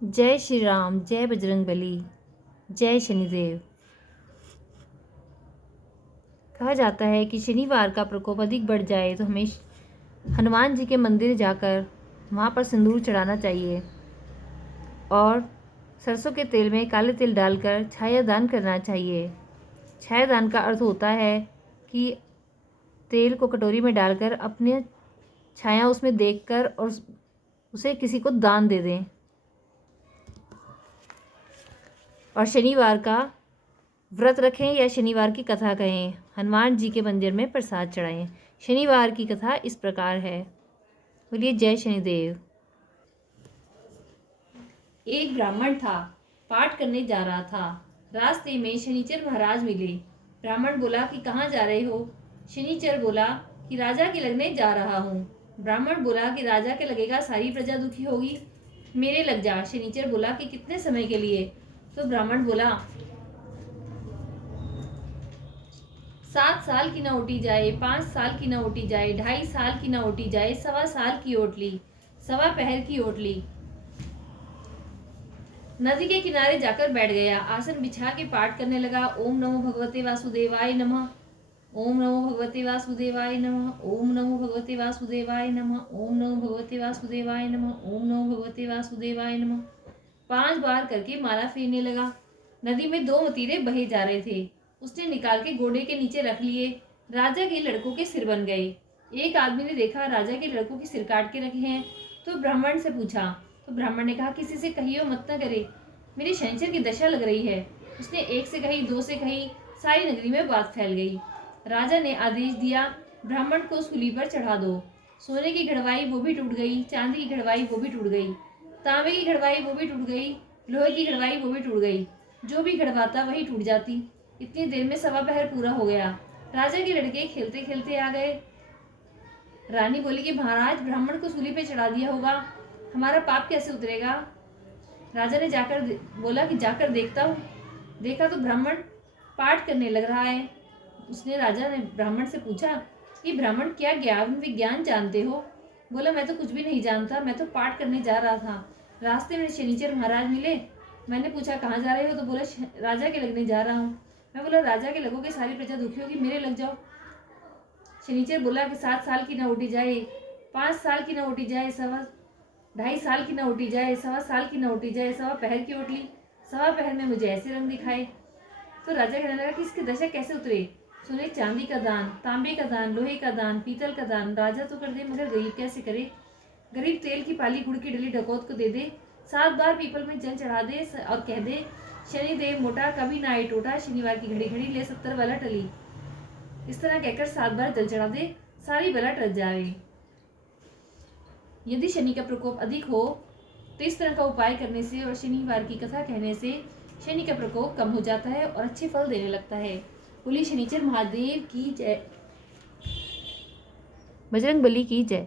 जय श्री राम, जय बजरंगबली, जय शनिदेव। कहा जाता है कि शनिवार का प्रकोप अधिक बढ़ जाए तो हमें हनुमान जी के मंदिर जाकर वहाँ पर सिंदूर चढ़ाना चाहिए और सरसों के तेल में काले तिल डालकर छाया दान करना चाहिए। छाया दान का अर्थ होता है कि तेल को कटोरी में डालकर अपने छाया उसमें देखकर और उसे किसी को दान दे दें। और शनिवार का व्रत रखें या शनिवार की कथा कहें, हनुमान जी के मंदिर में प्रसाद चढ़ाएं। शनिवार की कथा इस प्रकार है। बोलिए जय शनिदेव। एक ब्राह्मण था, पाठ करने जा रहा था। रास्ते में शनिचर महाराज मिले। ब्राह्मण बोला कि कहाँ जा रहे हो? शनिचर बोला कि राजा के लगने जा रहा हूँ। ब्राह्मण बोला कि राजा के लगेगा सारी प्रजा दुखी होगी, मेरे लग जा। शनिचर बोला कि कितने समय के लिए? तो ब्राह्मण बोला 7 साल की न ओटी जाए, 5 साल की न ओटी जाए, 2.5 साल की न ओटी जाए, 1.25 साल की ओट ली, 1.25 पहर की ओट ली। नदी के किनारे जाकर बैठ गया। आसन बिछा के पाठ करने लगा। ओम नमो भगवते वासुदेवाय नमः, ओम नमो भगवते वासुदेवाय नमः, ओम नमो भगवते वासुदेवाय नमः, ओम नमो भगवते वासुदेवाय नमः, ओम नमो भगवते वासुदेवाय नमः। 5 बार करके माला फेरने लगा। नदी में 2 मतीरे बहे जा रहे थे। उसने निकाल के घोड़े के नीचे रख लिए। राजा के लड़कों के सिर बन गए। एक आदमी ने देखा राजा के लड़कों के सिर काट के रखे हैं, तो ब्राह्मण से पूछा। तो ब्राह्मण ने कहा, किसी से कहियो मत न करे, मेरी शनिचर की दशा लग रही है। उसने 1 से कही, 2 से कही, सारी नगरी में बात फैल गई। राजा ने आदेश दिया, ब्राह्मण को सूली पर चढ़ा दो। सोने की घड़वाई वो भी टूट गई, चांदी की घड़वाई वो भी टूट गई, तांबे की घड़वाई वो भी टूट गई, लोहे की घड़वाई वो भी टूट गई। जो भी घड़वाता वही टूट जाती। इतनी देर में 1.25 पहर पूरा हो गया। राजा के लड़के खेलते खेलते आ गए। रानी बोली कि महाराज, ब्राह्मण को सूली पे चढ़ा दिया होगा, हमारा पाप कैसे उतरेगा? राजा ने जाकर बोला कि जाकर देखता हूँ। देखा तो ब्राह्मण पाठ करने लग रहा है। उसने राजा ने ब्राह्मण से पूछा कि ब्राह्मण, क्या ज्ञान विज्ञान जानते हो? बोला, मैं तो कुछ भी नहीं जानता, मैं तो पाठ करने जा रहा था। रास्ते में शनिचर महाराज मिले। मैंने पूछा कहाँ जा रहे हो? तो बोला राजा के लगने जा रहा हूँ। मैं बोला राजा के लगोगे सारी प्रजा दुखी होगी, मेरे लग जाओ। शनिचर बोला कि 7 साल की न उठी जाए, 5 साल की न उठी जाए, 2.5 साल की न उठी जाए, 1.25 साल की न उठी जाए, 1.25 पहर की उठ ली, 1.25 पहर में मुझे ऐसे रंग दिखाए। तो राजा कहने लगा कि इसकी दशा कैसे उतरे? सुने, चांदी का दान, तांबे का दान, लोहे का दान, पीतल का दान राजा तो कर दे, मगर गरीब कैसे करे? गरीब तेल की पाली गुड़ की डली डकौत को दे दे, 7 बार पीपल में जल चढ़ा दे और कह दे, शनिदेव मोटा कभी ना आए टूटा, शनिवार की घड़ी घड़ी ले 70 वाला टली। इस तरह कहकर 7 बार जल चढ़ा दे, सारी बला टल जाए। यदि शनि का प्रकोप अधिक हो तो इस तरह का उपाय करने से और शनिवार की कथा कहने से शनि का प्रकोप कम हो जाता है और अच्छे फल देने लगता है। बोलिए शनिचर महादेव की जय, बजरंगबली की जय।